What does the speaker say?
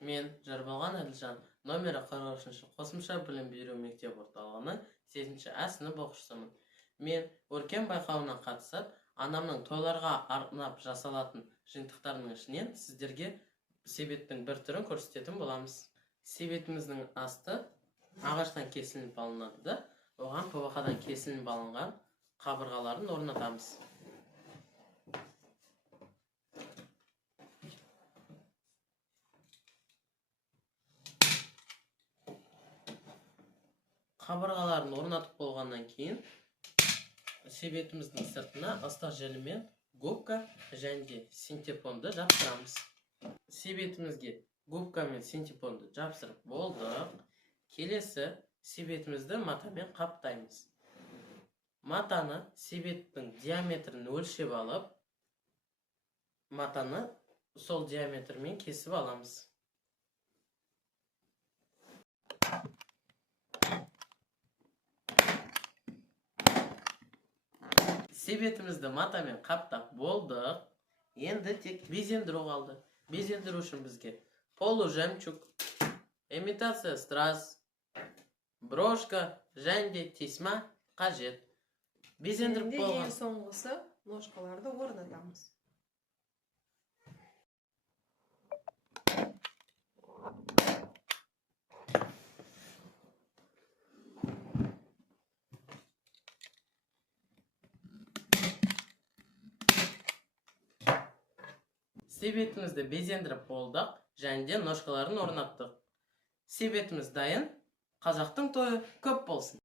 Мен Жарбалған Әлжан номері 43-ші қосымша білім беру мектеп орталығының 8-ші А сынып оқушысымын. Мен өркен байқауына қатысып, анамның тойларға арнап жасалатын жиынтықтарының ішінен сіздерге себеттің бір түрін көрсететін боламыз. Себетіміздің асты ағаштан кесіліп алынады да, оған ПВХ-дан кесіліп алынған қабырғаларын орнатамыз. Қабырғаларын орнатып болғаннан кейін себетіміздің сыртына ыстық желімен губка және синтепонды жапсырамыз. Себетімізге губка мен синтепонды жапсырып болдық. Келесі себетімізді матамен қаптаймыз. Матаны себеттің диаметрін өлшеп алып, матаны сол диаметрмен кесіп аламыз. Себетімізді матамен қаптап болдық. Енді тек безендіру қалды. Безендіру үшін бізге полужемчуг, имитация страз, брошка және тесма қажет. Безендіріп болған. Ең соңғысы ножкаларды орнатамыз. Себетімізді безендіріп болдық, және де ножкаларын орнаттық. Себетіміз дайын. Қазақтың тойы көп болсын.